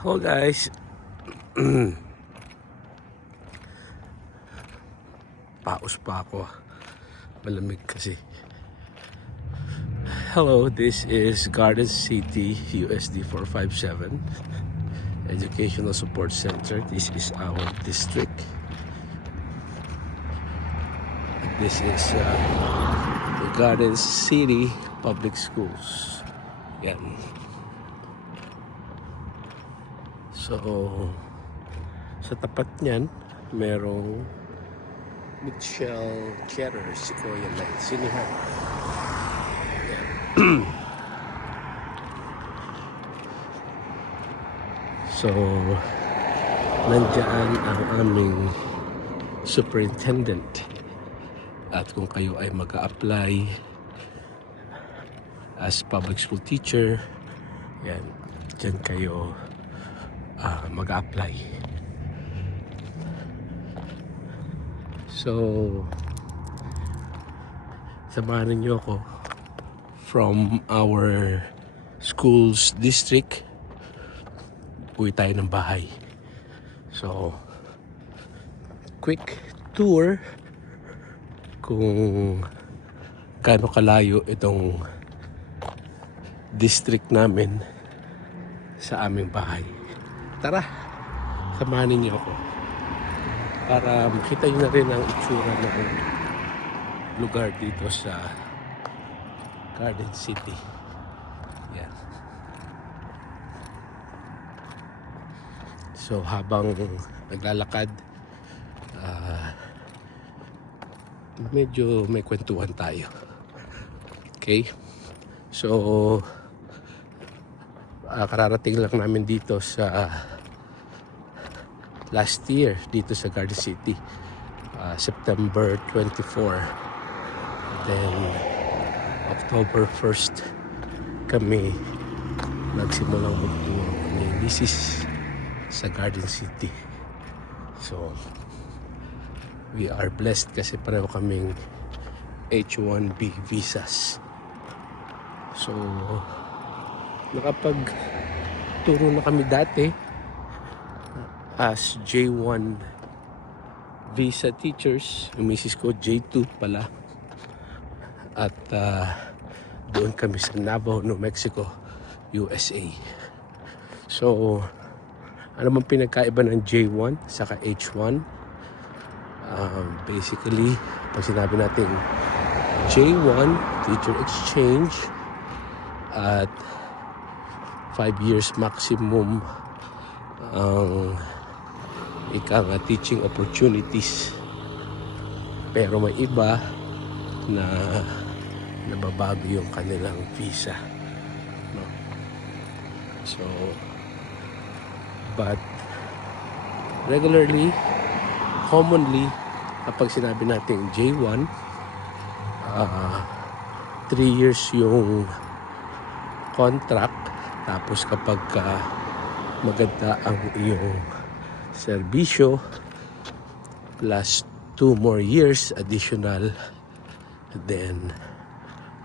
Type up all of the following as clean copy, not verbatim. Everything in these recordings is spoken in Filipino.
Hello guys. Paus pa ako. Malamig kasi. Hello, this is Garden City USD 457 Educational Support Center. This is our district. This is the Garden City Public Schools. Yan. So, sa tapat niyan, merong Mitchell Cheddar, Sequoia Light, Sinihan. So, nandyan ang aming superintendent. At kung kayo ay mag-a-apply as public school teacher, yan, dyan kayo mag-a-apply. So, samahan niyo ako from our school's district. Uwi tayo ng bahay. So, quick tour kung gaano kalayo itong district namin sa aming bahay. Tara, samahan niyo ako para makita niyo na rin ang itsura ng lugar dito sa Garden City. Yan. So habang naglalakad, medyo may kwentuhan tayo. Okay? So kararating lang namin dito sa last year dito sa Garden City, September 24. Then October 1st kami nagsimulang magtour ni Mrs. sa Garden City. So we are blessed kasi pareho kaming H1B visas. So nakapag-turo na kami dati as J1 visa teachers. Yung misis ko J2 pala. At doon kami sa Navajo, New Mexico, USA. So ano man pinagkaiba ng J1 saka H1? Basically, pag sinabi natin J1, teacher exchange, at 5 years maximum ang teaching opportunities. Pero may iba na nababago yung kanilang visa, no? So but regularly, commonly, kapag sinabi natin J1, 3 years yung contract. Tapos kapag maganda ang iyong serbisyo, plus 2 more years additional, then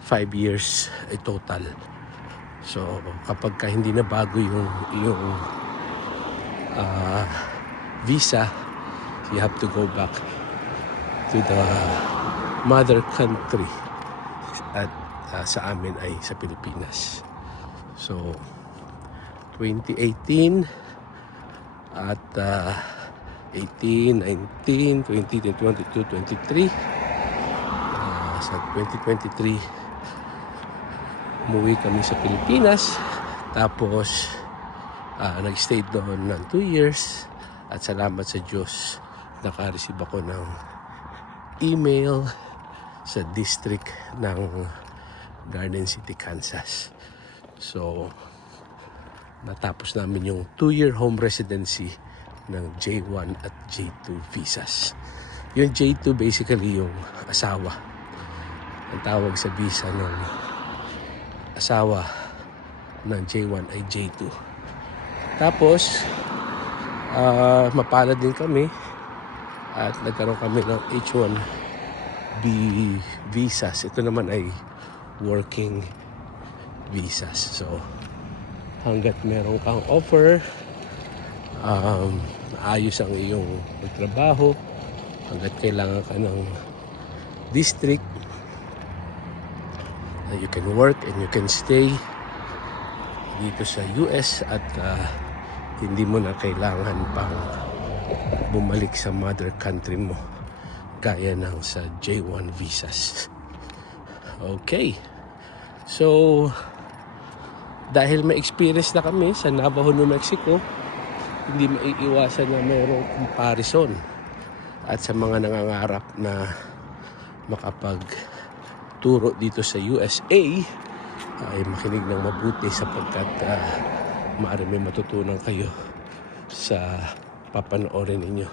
5 years ay total. So kapag hindi na bago yung iyong visa, you have to go back to the mother country. At sa amin ay sa Pilipinas. So 2018 at 18, 19, 20, 22, 23, sa 2023 umuwi kami sa Pilipinas. Tapos nag-stay doon ng 2 years. At salamat sa Diyos, naka-receive ako ng email sa district ng Garden City, Kansas. So natapos namin yung 2-year home residency ng J1 at J2 visas. Yung J2 basically yung asawa. Ang tawag sa visa ng asawa ng J1 ay J2. Tapos mapalad din kami at nagkaroon kami ng H1B visas. Ito naman ay working visas. So hanggat meron kang offer ayos ang iyong pagtrabaho hanggat kailangan ka ng district. You can work and you can stay dito sa US at hindi mo na kailangan pang bumalik sa mother country mo gaya ng sa J1 visas. Okay. So, dahil may experience na kami sa Navajo, New Mexico, hindi maiiwasan na mayroong comparison. At sa mga nangangarap na makapagturo dito sa USA, ay makinig ng mabuti sapagkat maaari may matutunan kayo sa papanoorin ninyo.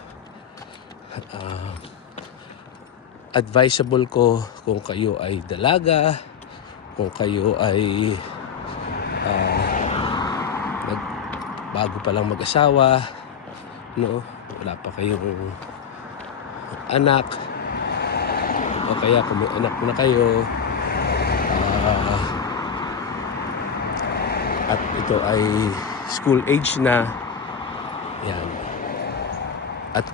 Advisable ko kung kayo ay dalaga, kung kayo ay bago pa lang mag-asawa, no? Wala pa kayong anak, o kaya kung may anak na kayo, at ito ay school age na, yan. At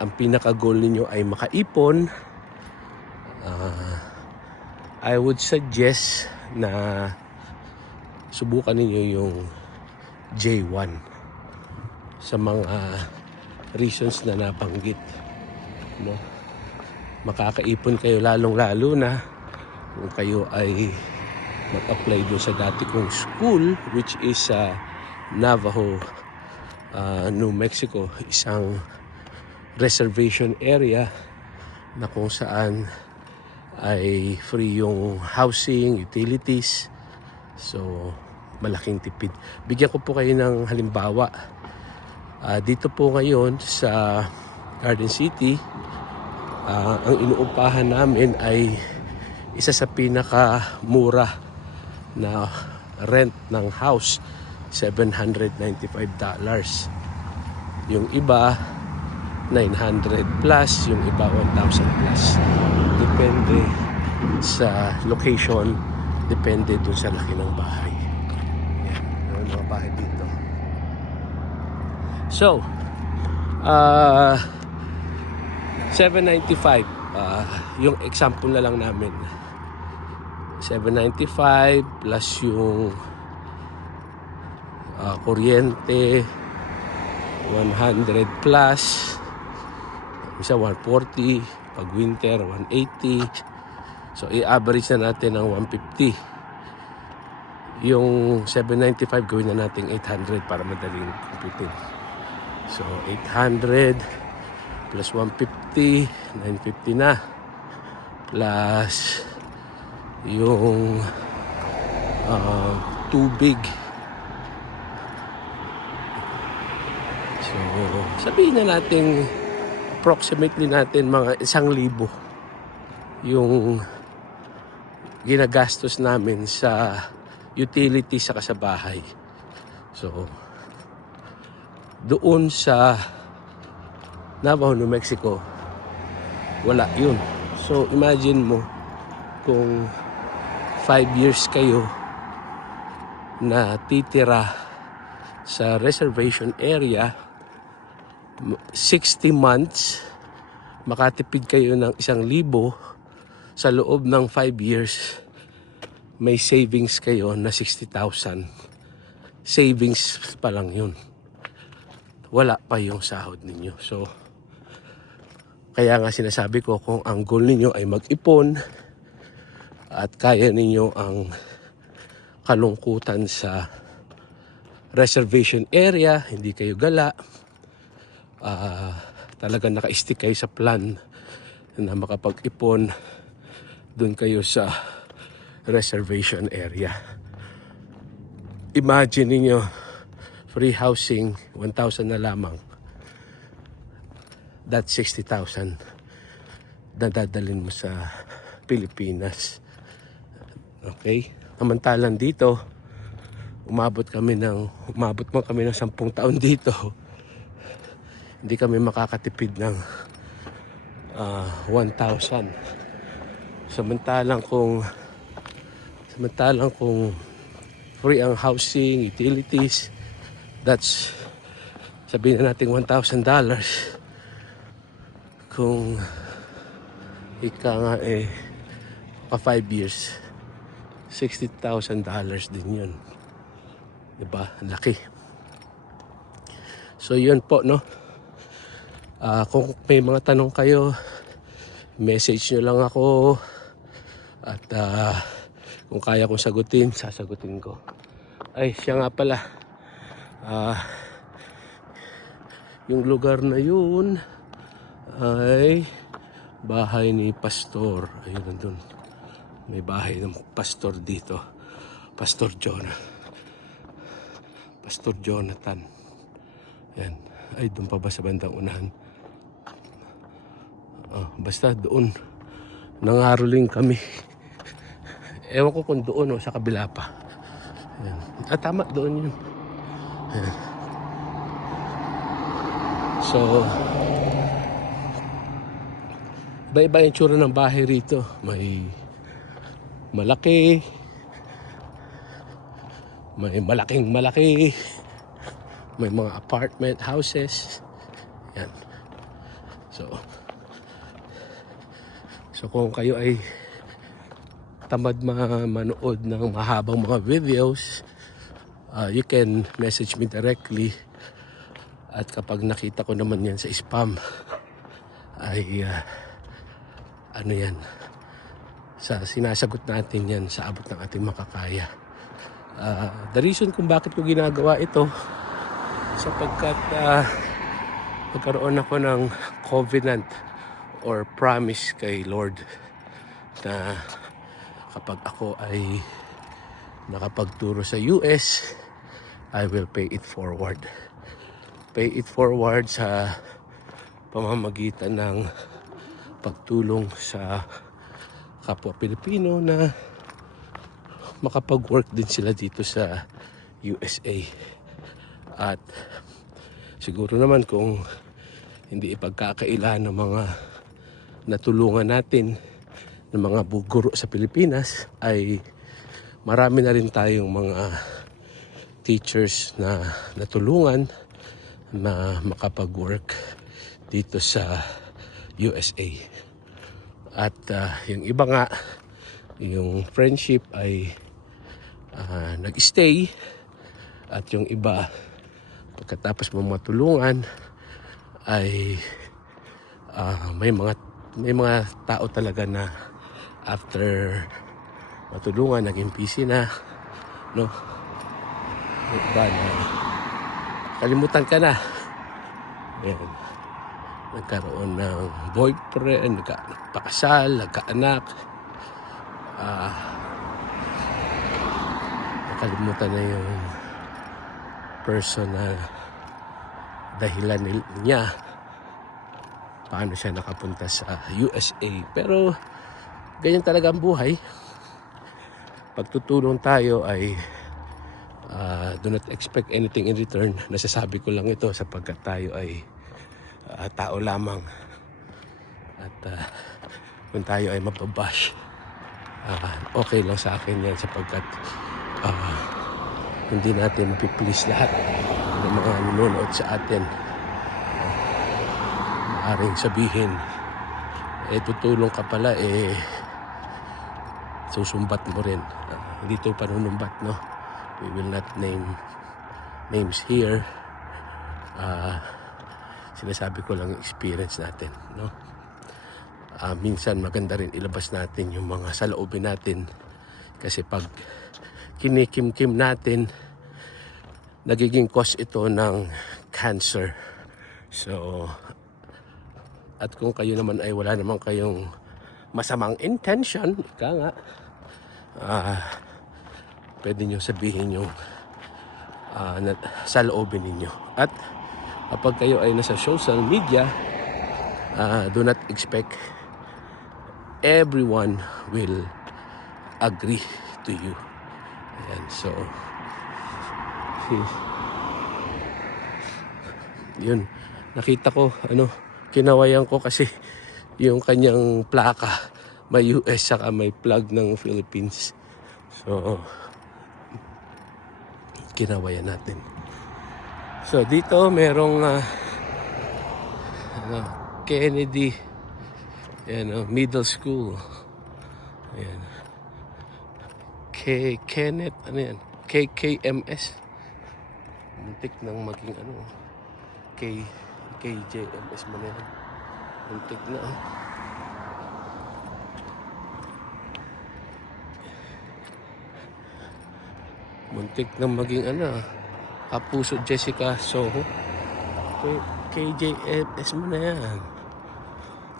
ang pinaka-goal ninyo ay makaipon, I would suggest na subukan ninyo yung J1 sa mga reasons na nabanggit, no? Makakaipon kayo lalong-lalo na kung kayo ay mag-apply doon sa dati kong school, which is Navajo, New Mexico, isang reservation area na kung saan ay free yung housing, utilities. So, malaking tipid. Bigyan ko po kayo ng halimbawa. Dito po ngayon sa Garden City, ang inuupahan namin ay isa sa pinakamura na rent ng house, $795. Yung iba, 900 plus, yung iba 1,000 plus. Depende sa location, depende dun sa laki ng bahay. Yan, yung mga bahay dito. So, 795, yung example na lang namin. 795 plus yung kuryente, 100 plus, isa 140, pag winter 180. So i-average na natin ng 150. Yung 795 gawin na natin 800 para madaling computing. So 800 plus 150, 950 na, plus yung tubig. So sabihin na natin approximately natin mga 1,000 yung ginagastos namin sa utility sa kasabahay. So doon sa Navajo, New Mexico, wala yun. So imagine mo kung 5 years kayo na titira sa reservation area, 60 months, makatipid kayo ng 1,000. Sa loob ng 5 years, may savings kayo na 60,000. Savings pa lang yun. Wala pa yung sahod ninyo. So, kaya nga sinasabi ko, kung ang goal ninyo ay mag-ipon at kaya ninyo ang kalungkutan sa reservation area, hindi kayo gala, talagang naka-stick kayo sa plan na makapag-ipon, doon kayo sa reservation area. Imagine niyo free housing, 1,000 na lamang. That's 60,000 na dadalhin mo sa Pilipinas. Okay? Samantalang dito, umabot mo kami ng 10 taon dito. Hindi kami makakatipid ng 1,000. Samantalang kung free ang housing, utilities, that's sabihin na natin $1,000. Kung ika nga pa 5 years, $60,000 din yun. Diba? Laki. So yun po, no? Kung may mga tanong kayo, message nyo lang ako. At kung kaya kong sagutin, sasagutin ko. Ay, siya nga pala. Yung lugar na yun ay bahay ni Pastor. Ayun, nandun. May bahay ng Pastor dito. Pastor Jonathan. Yan. Ay, doon pa ba sa bandang unahan? Basta doon. Nangaroling kami. Ewan ko kung doon o sa kabila pa. Yan. Tama, doon yun. Yan. So, iba-iba yung tsura ng bahay rito. May malaki, may malaking malaki, may mga apartment houses. Yan. So kung kayo ay tamad manood ng mahabang mga videos, you can message me directly. At kapag nakita ko naman yan sa spam, ay ano yan, sinasagot natin yan sa abot ng ating makakaya. The reason kung bakit ko ginagawa ito, sapagkat magkaroon ako ng covenant or promise kay Lord na kapag ako ay nakapagturo sa US, I will pay it forward. Pay it forward sa pamamagitan ng pagtulong sa kapwa Pilipino na makapag-work din sila dito sa USA. At siguro naman kung hindi ipagkakaila ng mga natulungan natin ng mga guro sa Pilipinas, ay marami na rin tayong mga teachers na natulungan na makapag-work dito sa USA. At yung iba nga, yung friendship ay nag-stay, at yung iba pagkatapos mo matulungan ay may mga tao talaga na after matulungan naging busy na, no? Yung iba na kalimutan ka na. Ayan. Nagkaroon ng boyfriend, nagpakasal, nagkaanak. Nakalimutan na yung personal dahilan niya paano siya nakapunta sa USA. Pero ganyan talaga ang buhay. Pagtutulong tayo ay do not expect anything in return. Nasasabi ko lang ito sapagkat tayo ay tao lamang. At kung tayo ay mapabash, okay lang sa akin yan sapagkat hindi natin mapiplease lahat ng mga nanonood sa atin. Maaaring sabihin, tutulong ka pala, susumbat mo rin. Hindi ito panunumbat, no? We will not name names here. Sinasabi ko lang yung experience natin, no? Minsan maganda rin ilabas natin yung mga saloobin natin, kasi pag kinikim-kim natin, nagiging cause ito ng cancer. So, at kung kayo naman ay wala naman kayong masamang intention, ika nga, pwede nyo sabihin yung saloobin ninyo. At kapag kayo ay nasa social media, do not expect everyone will agree to you. Ayan, so yun, nakita ko, kinawayan ko kasi yung kanyang plaka may US saka may flag ng Philippines. So kinawayan natin. So dito merong ano, Kennedy Middle School. Ayan. Kenneth, ano yan? KKMS. Muntik nang maging KJMS mo na yan. Muntik na. Muntik nang maging Kapuso Jessica Soho. KJMS mo na yan.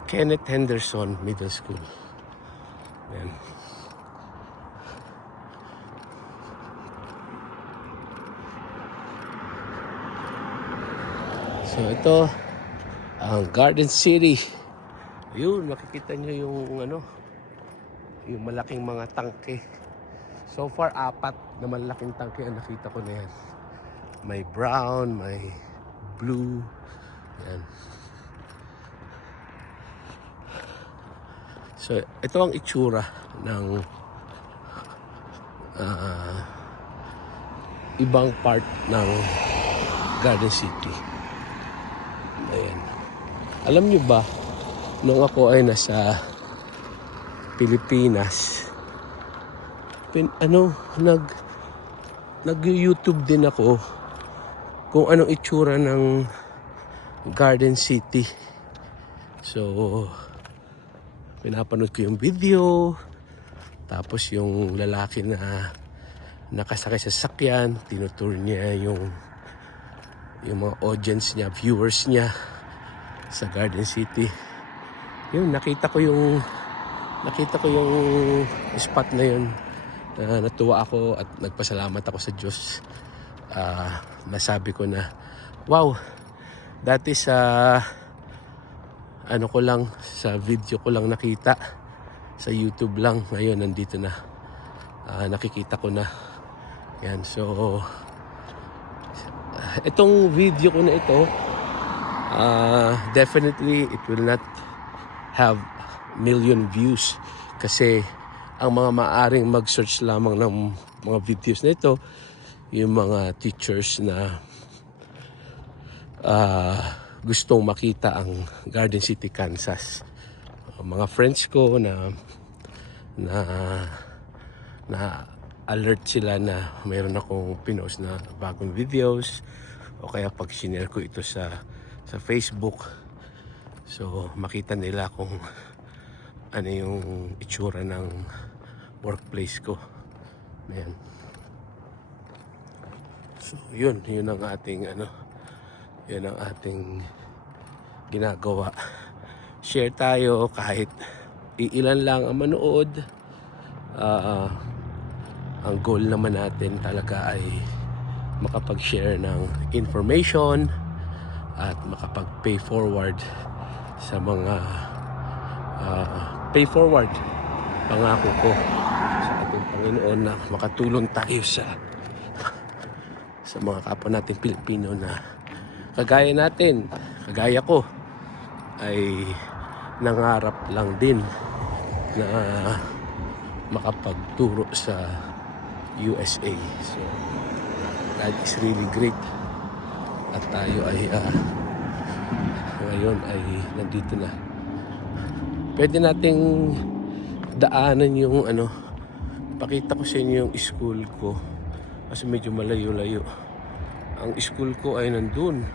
Kenneth Henderson Middle School. Ayan. So ito ang Garden City. Ayun, makikita nyo yung malaking mga tangke. So far 4 na malaking tangke ang nakita ko na yan. May brown, may blue. Ayan. So ito ang itsura ng ibang part ng Garden City. Ayan. Alam nyo ba, nung ako ay nasa Pilipinas, nag-YouTube din ako kung anong itsura ng Garden City. So, pinapanood ko yung video, tapos yung lalaki na nakasakay sa sakyan, tinutur niya yung mga audience niya, viewers niya sa Garden City. Yun, nakita ko yung spot na yun. Natuwa ako at nagpasalamat ako sa Diyos. Nasabi ko na, wow, dati sa ko lang, sa video ko lang nakita, sa YouTube lang, ngayon nandito na, nakikita ko na. Yan, so itong video ko na ito, definitely it will not have million views kasi ang mga maaring mag-search lamang ng mga videos na ito, yung mga teachers na gustong makita ang Garden City, Kansas. Mga friends ko na alert sila na mayroon akong pinost na bagong videos, o kaya pag sinare ko ito sa Facebook, so makita nila kung ano yung itsura ng workplace ko. Ayan. So yun ang ating yun ang ating ginagawa. Share tayo kahit iilan lang ang manood. Ang goal naman natin talaga ay makapag-share ng information at makapag-pay forward sa mga pay forward pangako ko sa ating Panginoon na makatulong tayo sa mga kapwa natin Pilipino na kagaya natin, kagaya ko, ay nangarap lang din na makapagturo sa USA. So God is really great at tayo ay ngayon ay nandito na. Pwede nating daanan yung pakita ko sa inyo yung school ko kasi medyo malayo-layo. Ang school ko ay nandun,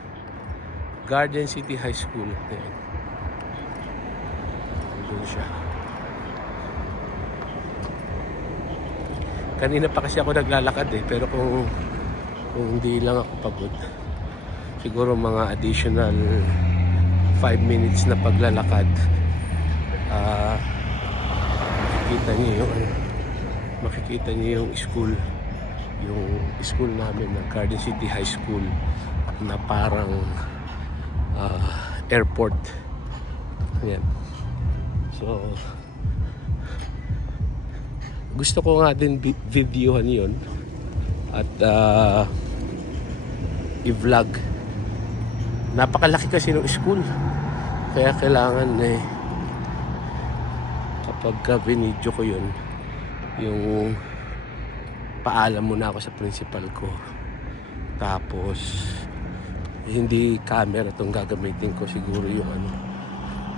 Garden City High School. Ayan. Nandun siya. Kanina pa kasi ako naglalakad pero kung hindi lang ako pagod, siguro mga additional 5 minutes na paglalakad, makikita niyo yung school namin na Garden City High School na parang airport. Ayan. So gusto ko nga din videohan yun at i-vlog. Napakalaki kasi ng school, kaya kailangan kapag binidyo ko yun, yung paalam muna ako sa principal ko, tapos Hindi camera itong gagamitin ko, siguro yung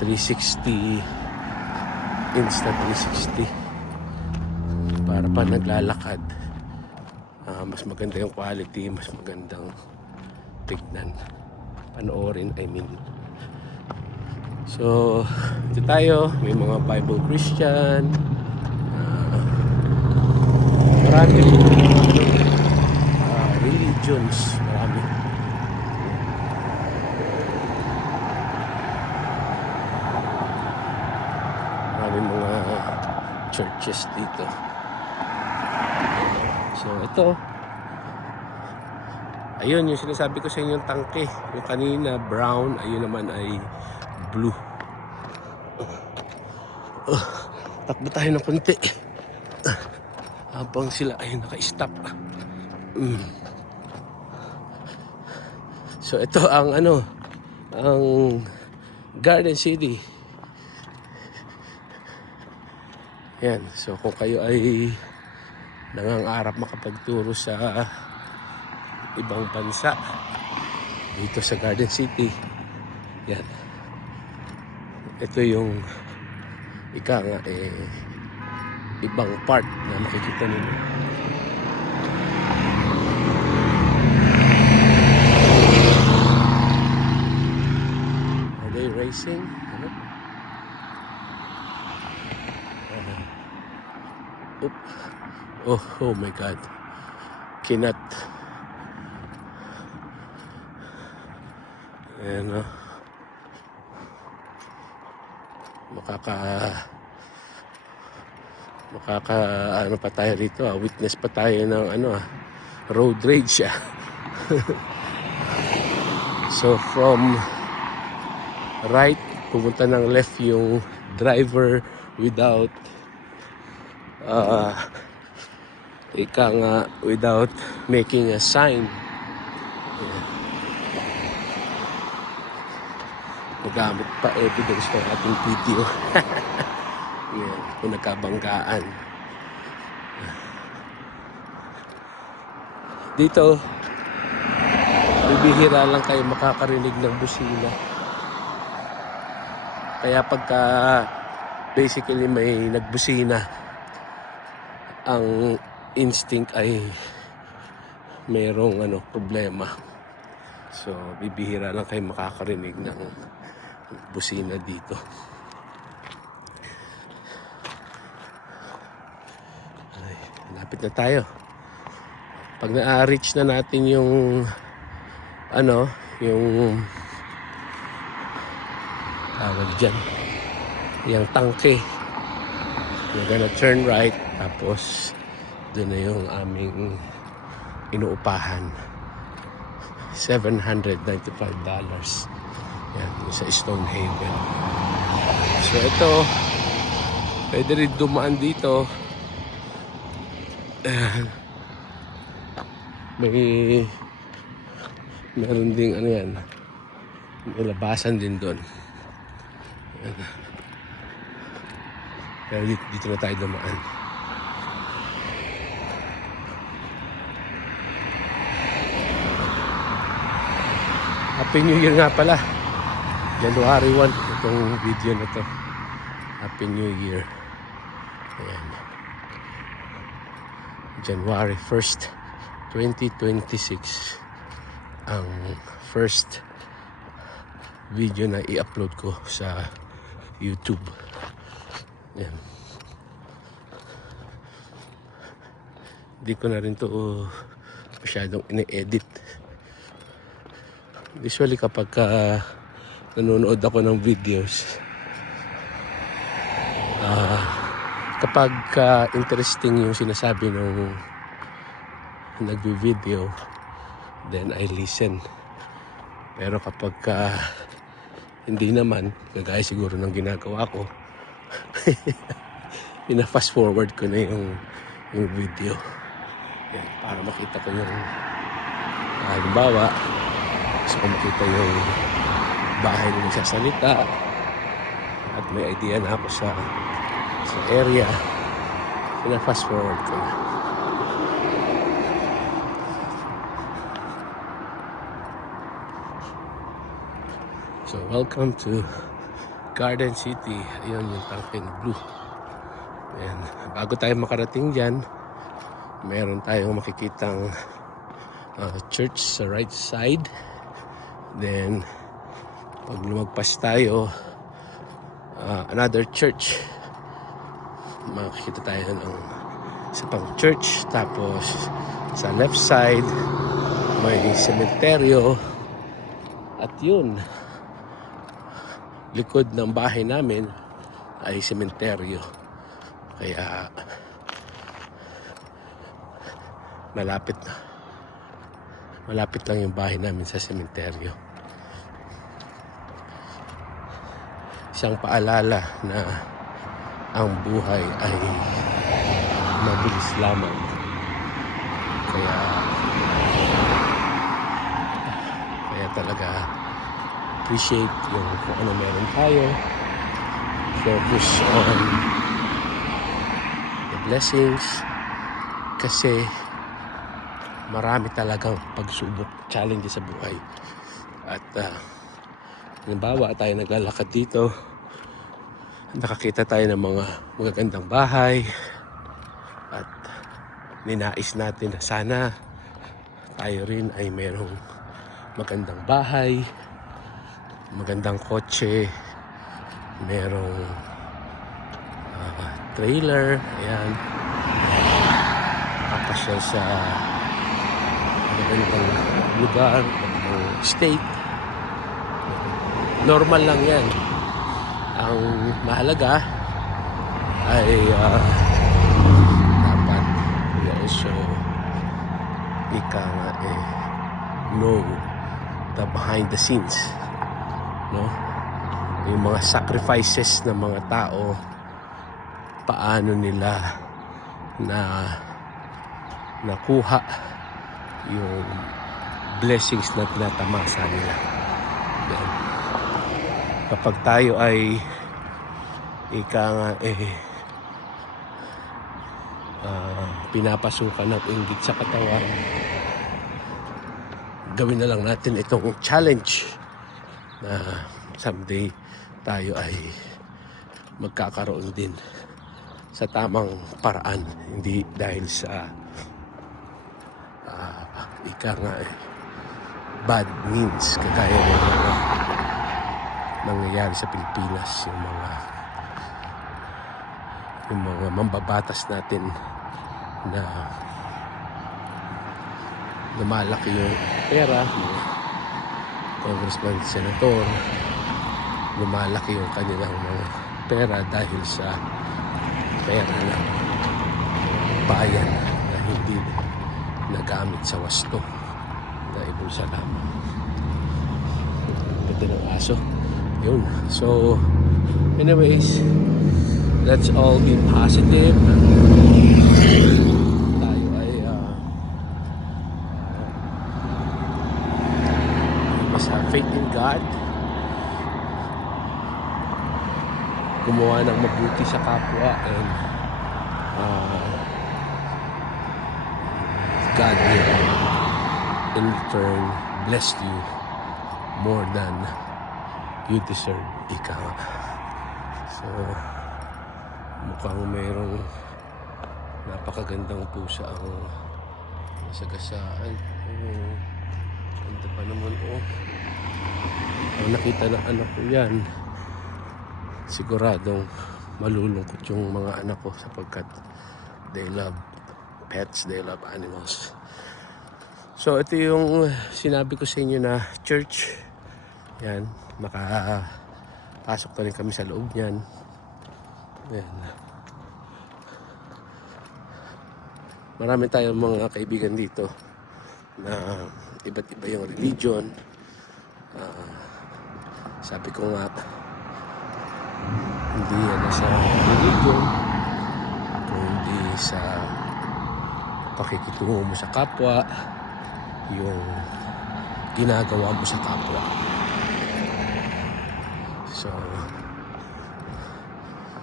360 Insta 360 para pa naglalakad. Mas maganda yung quality, mas magandang tignan, panoorin, I mean. So ito tayo, may mga Bible Christian, marami religions, marami. Maraming mga churches dito. So ito, ayun yung sinasabi ko sa inyo, yung tangke. Yung kanina brown, ayun naman ay blue. Takbo tayo ng konti habang sila ay naka-stop. So ito ang ang Garden City. Yan. So kung kayo ay nangangarap makapagturo sa ibang bansa dito sa Garden City, yan. Ito yung ibang part na makikita ninyo. Are they racing? Oh my God. Cannot. Ayan, ano pa tayo rito, witness pa tayo ng road rage. So from right, pumunta ng left yung driver without without making a sign. Nagamit pa evidence ng ating video. Yan, kung nagkabanggaan. Dito, bibihira lang kayo makakarinig ng busina. Kaya pagka basically may nagbusina, ang instinct ay mayroong problema. So bibihira lang kayo makakarinig ng busina dito. Ay, lapit na tayo. Pag na-reach na natin yung yung tawag dyan, yung tangke, we're gonna turn right, tapos doon na yung aming inuupahan, $795. Yan, sa Stonehaven. So ito, pwede rin dumaan dito. Meron ding yan, may labasan din doon. Pero dito na tayo dumaan. Happy New Year nga pala. January 1 itong video na to. Happy New Year. Ayan. January 1st, 2026 ang first video na i-upload ko sa YouTube. Ayan. Hindi ko na rin to masyadong ine-edit. Usually kapag nanonood ako ng videos, kapag interesting yung sinasabi ng nagvi-video, then I listen. Pero kapag hindi naman, kagaya siguro ng ginagawa ko, ina-fast forward ko na yung video. Yan, para makita ko yung halimbawa, gusto ko makita yung bahay na nagsasalita at may idea na ako sa area, ina-fast forward ko na. So welcome to Garden City. Ayun yung tangke na blue. Ayan. Bago tayo makarating dyan, meron tayong makikitang church sa right side. Then pag lumagpas tayo, another church. Makikita tayo ng isa pang church. Tapos sa left side may sementeryo. At yun, likod ng bahay namin ay sementeryo. Kaya malapit lang yung bahay namin sa sementeryo. Isang paalala na ang buhay ay mabilis lamang. Kaya talaga appreciate yung kung ano meron tayo. Focus on the blessings. Kasi marami talagang pagsubok, challenge sa buhay. At halimbawa tayo naglalakad dito, nakakita tayo ng mga magagandang bahay at ninais natin na sana tayo rin ay merong magandang bahay, magandang kotse, merong trailer, ayan, makapasyal sa magandang lugar, magandang state. Normal lang yan. Ang mahalaga ay dapat we also know the behind the scenes, no? Yung mga sacrifices ng mga tao, paano nila nakuha yung blessings na tinatamasa nila. Then, kapag tayo ay pinapasukan ng inggit sa katawan, gawin na lang natin itong challenge na someday tayo ay magkakaroon din sa tamang paraan, hindi dahil sa bad means kagaya ng mga nangyayari sa Pilipinas, yung mga mambabatas natin na lumalaki yung pera, mga congressman, senator, lumalaki yung kanilang mga pera dahil sa pera ng bayan na hindi nagamit sa wasto na ibulsa lamang. Ganda ng aso yun. So anyways, let's all be positive. Tayo ay must have faith in God, gumawa ng mabuti sa kapwa, and God will in return bless you more than you deserve. Ika nga. So mukhang mayroong napakagandang pusa ang nasagasaan. Ganda pa naman, ang nakita ng anak ko yan, siguradong malulungkot yung mga anak ko sapagkat they love pets, they love animals. So ito yung sinabi ko sa inyo na church. Yan, makapasok na rin kami sa loob niyan. Yan. Marami tayong mga kaibigan dito na iba't iba yung religion. Sabi ko nga, hindi yan sa religion, kundi sa pakikitungo mo sa kapwa, yung ginagawa mo sa kapwa. So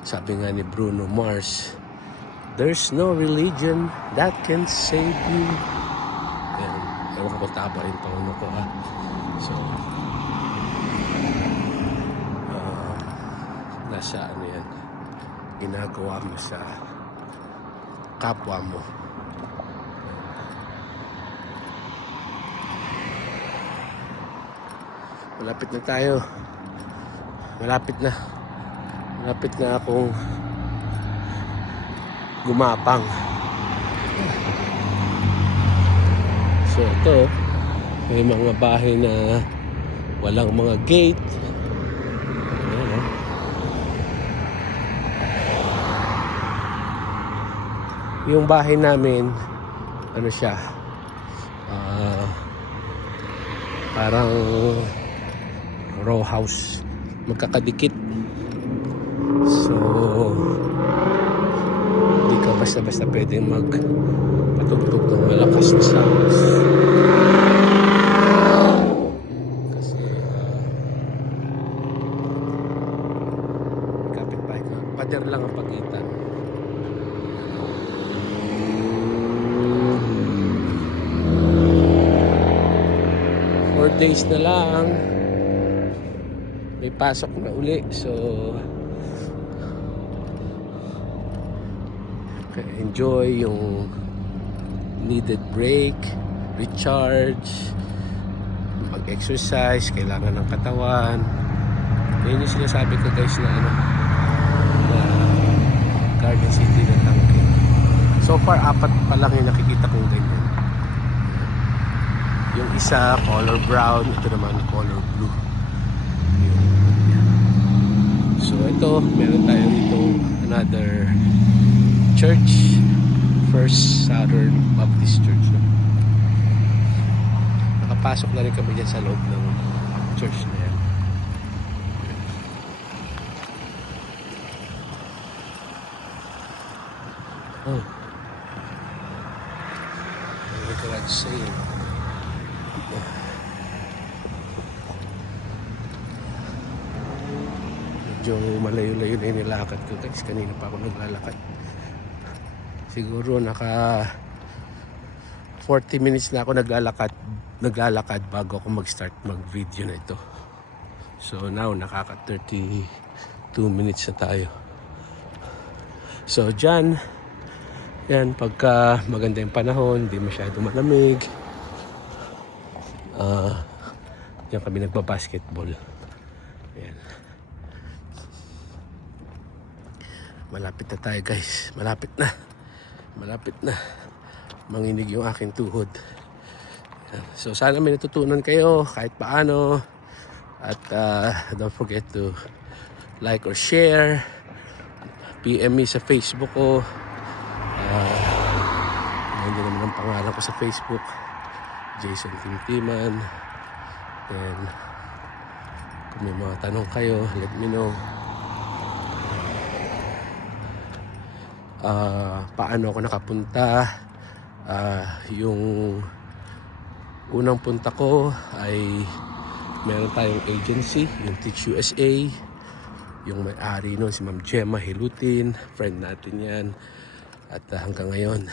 sabi nga ni Bruno Mars, there's no religion that can save you. Ewan ko tama yung tono ko, ha. So para sa ano yan, ginagawa mo sa kapwa mo. Malapit na tayo. Malapit na akong gumapang. So ito, may mga bahay na walang mga gate. Ayan, oh. Yung bahay namin, ano siya, parang row house, magkakadikit. So hindi ka basta-basta pwedeng magpatugtog ng malakas na sounds kasi kapitbahay ka, pader lang ang pagitan. 4 days na lang may pasok na uli, so enjoy yung needed break, recharge, mag-exercise, kailangan ng katawan. Yan yung sinasabi ko guys na ano, na Garden City na Tangke. So far 4 pa lang yung nakikita kong ganyan. Yung isa color brown, ito naman color blue. So ito, meron tayo dito another church, First Southern Baptist Church. Nakapasok na rin kami dyan sa loob ng church na yan. Oh, what did I say? Medyo malayo-layo na yung nilakad ko guys. Kanina pa ako naglalakad. Siguro naka 40 minutes na ako naglalakad bago ako mag-start mag-video na ito. So now nakaka 32 minutes na tayo. So dyan, yan, pagka maganda yung panahon, hindi masyado malamig, dyan kami nagpa-basketball. Yan. Malapit na tayo guys. Malapit na manginig yung aking tuhod. So sana may natutunan kayo kahit paano. At don't forget to like or share. PM me sa Facebook ko. Hindi naman ang pangalan ko sa Facebook, Jason Timtiman. And kung may mga tanong kayo, let me know. Paano ako nakapunta, yung unang punta ko ay meron tayong agency, yung Teach USA. Yung may-ari nun si Ma'am Gemma Hilutin, friend natin yan, at hanggang ngayon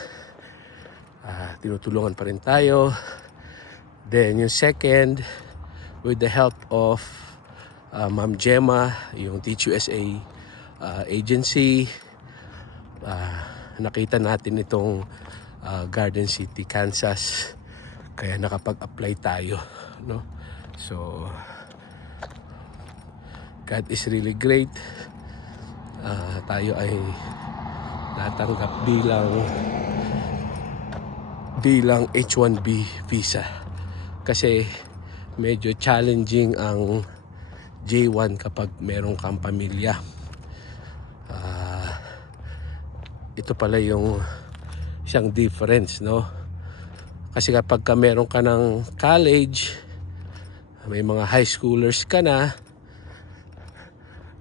tinutulungan pa rin tayo. Then yung second, with the help of Ma'am Gemma, yung Teach USA agency, nakita natin itong Garden City, Kansas, kaya nakapag-apply tayo, no? So God is really great. Tayo ay natanggap bilang H1B visa kasi medyo challenging ang J1 kapag meron kang pamilya. Ito pala yung isang difference, no? Kasi kapag meron ka ng college, may mga high schoolers ka na,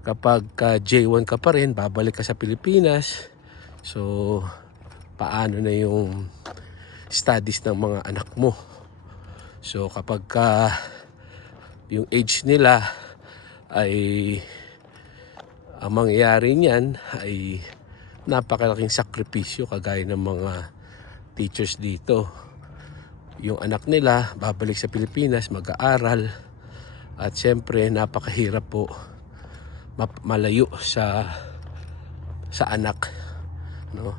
kapag J1 ka pa rin, babalik ka sa Pilipinas. So paano na yung studies ng mga anak mo? So kapag yung age nila ay ang mangyayari niyan ay napakalaking sakripisyo, kagaya ng mga teachers dito. Yung anak nila babalik sa Pilipinas, mag-aaral, at syempre napakahirap po malayo sa anak, no?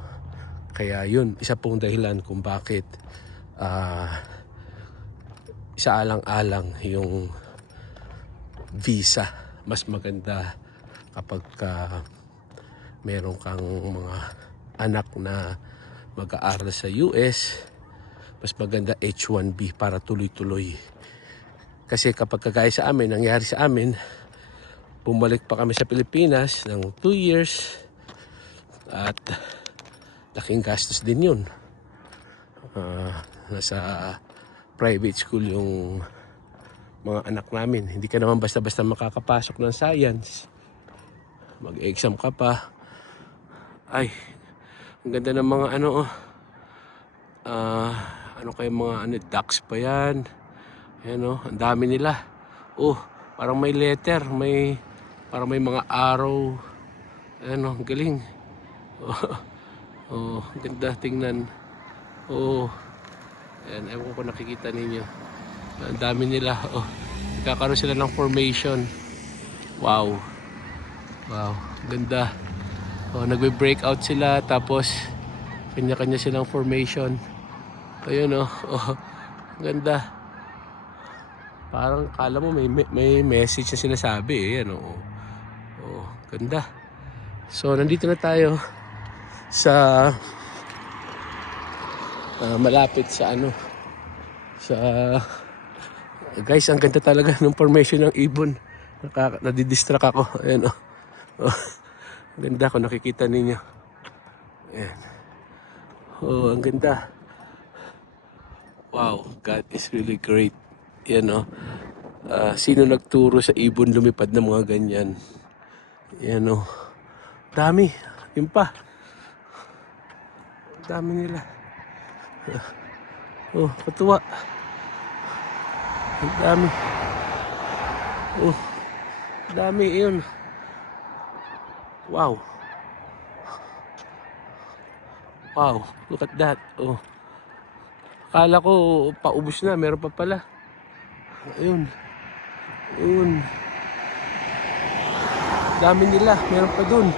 Kaya yun, isa pong dahilan kung bakit isaalang-alang yung visa. Mas maganda kapag meron kang mga anak na mag-aaral sa US, mas maganda H1B para tuloy-tuloy. Kasi kapag kagaya sa amin, nangyari sa amin, bumalik pa kami sa Pilipinas ng 2 years at laking gastos din yun. Nasa private school yung mga anak namin. Hindi ka naman basta-basta makakapasok ng science. Mag-exam ka pa. Ay, ang ganda ng mga ano kayo mga ducks pa yan. Ayan ang dami nila. Parang may letter, parang may mga arrow. Ayan ang galing. Ganda tingnan. Ayan, ewan ko nakikita ninyo. Ang dami nila. Nagkakaroon sila ng formation. Wow, ganda. Nagbe-breakout sila, tapos kanya-kanya silang formation. Ayun ganda. Parang kala mo may message na sinasabi. Ayan ganda. So nandito na tayo sa malapit sa guys, ang ganda talaga ng formation ng ibon. Nadidistract ako. Ayan ganda ko, nakikita ninyo. Ayan. Ang ganda. Wow, God is really great. Ayan sino nagturo sa ibon lumipad ng mga ganyan? Ayan dami. Yun pa. Dami nila. Katuwa. Ang dami. Dami yun. Wow, look at that. Akala ko paubos na, meron pa pala. Ayun. Dami nila, meron pa dun.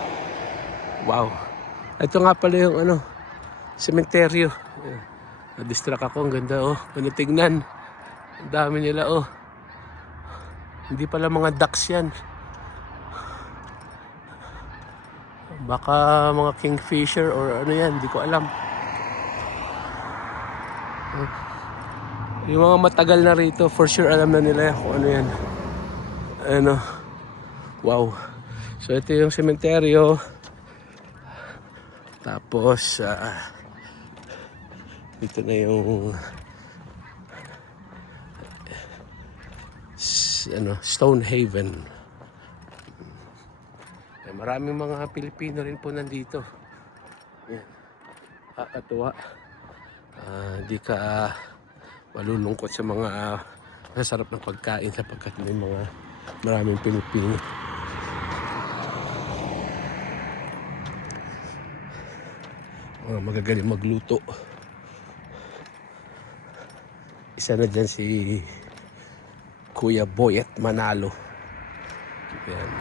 Wow. Ito nga pala yung sementeryo. Na-distract ako, ang ganda tignan. Ang dami nila Hindi pala mga ducks yan. Baka mga kingfisher or ano yan, hindi ko alam. Yung mga matagal na rito, for sure alam na nila kung ano yan. Wow. So ito yung sementeryo. Tapos dito na yung Stonehaven. Maraming mga Pilipino rin po nandito. Yan. Kakatuwa. Di ka malulungkot sa mga masarap na pagkain sapagkat may maraming Pilipino. Magagaling magluto. Isa na dyan si Kuya Boyet Manalo. Yan.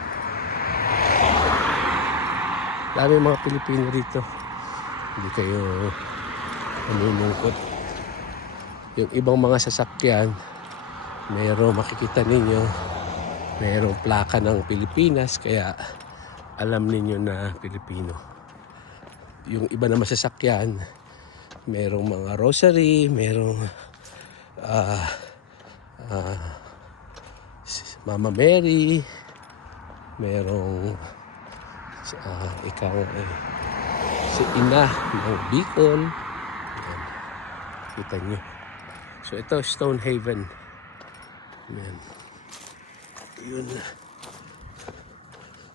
Dami mga Pilipino rito. Hindi kayo malulungkot. Yung ibang mga sasakyan, makikita ninyo, mayroong plaka ng Pilipinas, kaya alam ninyo na Pilipino. Yung iba na masasakyan, mayroong mga rosary, mayroong Mama Mary, mayroong si Ina ng Bicol. Ayan. Kita nyo. So ito Stonehaven. Ayan. Yun.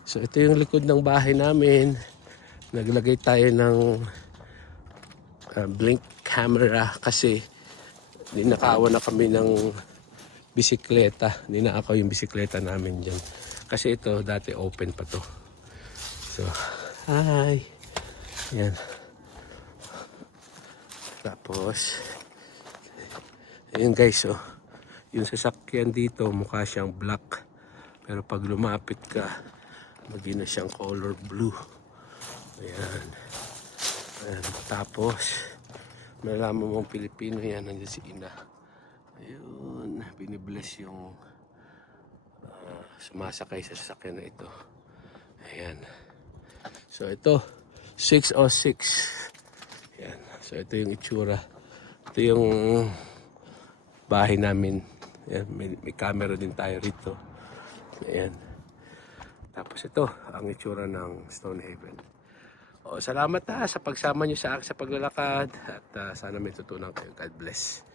So ito yung likod ng bahay namin. Naglagay tayo ng blink camera kasi ninakawan na kami ng bisikleta. Ninakaw yung bisikleta namin dyan. Kasi ito dati open pa to. So, hi. Yan. Tapos, ayun guys, yung sasakyan dito mukha siyang black. Pero pag lumapit ka, Maging na siyang color blue. Ayan. Ayan. Tapos, malalaman mong Pilipino yan. Nandiyan si Ina. Ayun. Binibless yung sumasakay sa sasakyan na ito. Ayan. So, ito. 606. Ayan. So, ito yung itsura. Ito yung bahay namin. Ayan. May camera din tayo rito. Ayan. Tapos ito, ang itsura ng Stonehaven. O, salamat sa pagsama niyo sa akin sa paglalakad at sana may tutunan kayo. God bless.